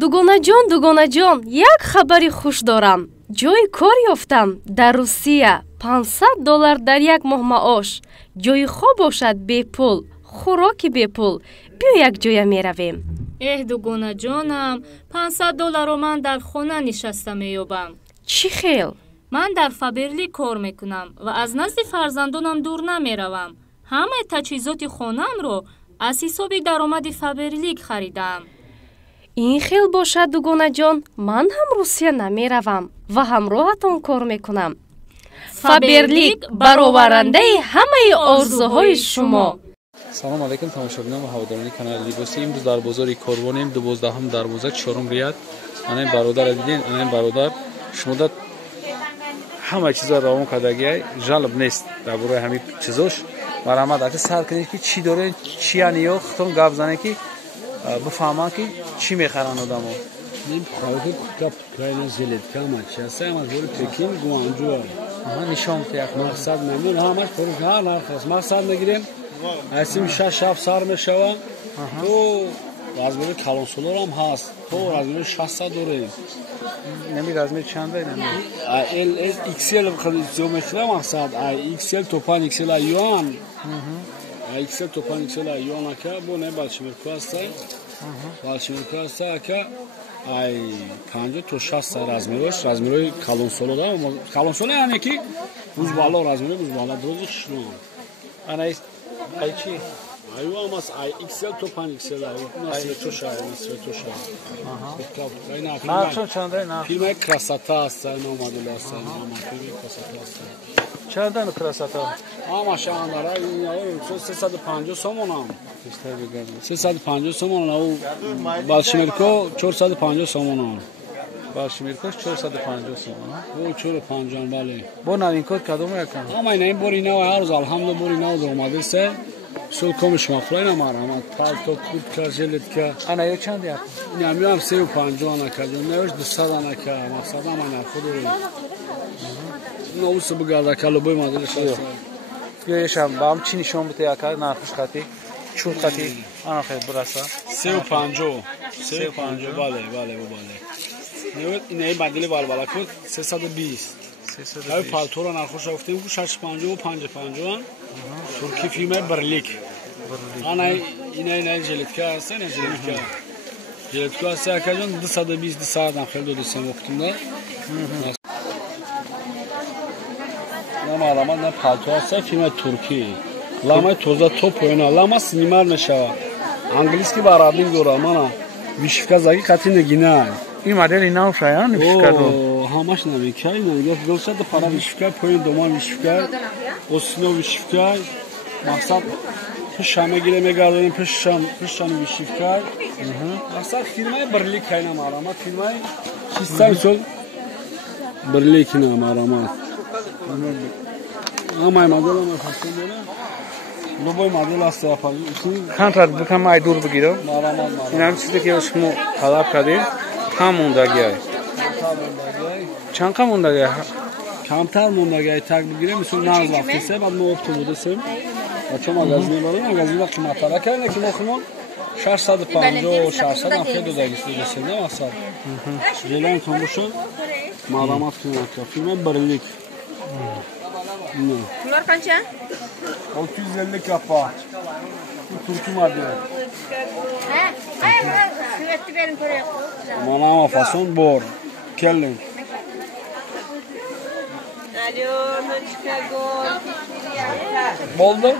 дугонаҷон, як хабари хуш дорам. ҷойи кор ёфтам дар Русия. $500 дар як моҳ маош. ҷойи хоб бошад бепул, хӯроки бепул. биё як ҷоя меравем. дугонаҷонам, $500 ман дар хона нишаста меёбам. чӣ хел? ман дар Фаберлик кор мекунам ва аз назди фарзандонам дур намеравам. ҳамаи таҷҳизоти хонаамро аз ҳисоби даромади Фаберлик харидам. ин хел бошад дугонаҷон, ман ҳам Русия намеравам ва ҳамроҳатон кор мекунам. Фаберлик бароварандаи ҳамаи орзуҳои шумо. салом алайкум тамошобинон ва ҳаводорони канали Либосӣ. имрӯз дар бозори Корвонем 12 дарвоза 4 рият. анан бародар дидин, анан бародар шумода ҳама чизо равон кардагиай, жалоб нест дар бораи ҳамин чизош. марамад ати сар кунед ки чӣ доре, чӣ aniё хитон гап зане ки бифаҳман ки чӣ мехаранд одамо. Ним хавки кап крайна жилетка мачаса, ама зори Пекин гуанҷу. нишон як мақсад мемон, ҳамаш фурӯшҳар нархас. мақсад мегирем, айсим 6 сар мешава. То размери калонсолор ҳам ҳаст. То размери 600 дорем. нами размери чанд ай нами? LS XL хадисо мехира мақсад. XL то 5XL юан. XL то 5XL юан ака бо не балшимирку аста. Балшимирку аста ака ай 50 то 60 размерош, размерои калонсоло да. Калонсоло яъне ки бузбало размери бузбало дрозиш шуно. Ана ай чи? Аю амас ай XL то 5XL ай насветоша, насветоша. Нархшон чандаи нарх? Фирмаи красота аст, ай номадул аст, ай номад фирмаи красота аст. Чандан красота? Ама шамандара 350 сомонам. 350 сомон, ау балшимирко 450 сомонам. Балшимиркош 450 сомон. О 450 бале. Бо новинкот кадом якам? Ама ин бори нав ҳарз алҳамду бори нав омадеса. Сул комиш махлай намар, ама палто куртка жилетка. Ана ё чанд як? Нямиам 350 ака, нёш 200 ака, мақсад ама нархо дорем. Новус бугарда калобой моделш аст. Биё ешам бам чи нишон бите яка нархш хати? Чун хати? Ана хел бураса. 350. 350 бале, бале, бале. Нёт инай модели балбалакот 320. ҳай палтора нархош гуфтем ку 650 ва 550. турки фирмаи Берлик. ана инай жилетка аст, ина жилетка. Жилетка аст акаҷон 220 200 нархел додесам вақтумда. намарама на палто аст, фирмаи турки. ламаи тоза то поёна, лама снимар мешава. англиски барабин дора, мана вишивка заги қати негина. ин модели нав шаян вишивка до. ҳамаш навика, ина дигар гӯшада пара вишивка, поёни доман вишивка, осино вишивка. мақсад пишам мегире мегардоним пишам вишивка. мақсад фирмаи Берлик кайна марама, фирмаи чиста мисол Берлик ина марама. ҳамаи модел ама фасон дора. любой модел аст апал. Контракт букам ай дур бигирам. Инам чизе ки шумо талаб кардем, кам мондагиай. Чанд кам мондагиай? камтар мондагиай так бигирем, мисол нағз вақтиса, баъд мо офто будесем. Бачо магазин барем, магазин вақти матара кардем ки мо химон 650 600 афед додагист будесем, да мақсад. жилан тон бошо, маъламат кунак, фирмаи Берлик. Bunlar kaça? 650 kapa. Bu Türkü modeli. He? Hayır, sürekli benim buraya. Manama fason bor. Kellen. Alo, Chicago. Boldu?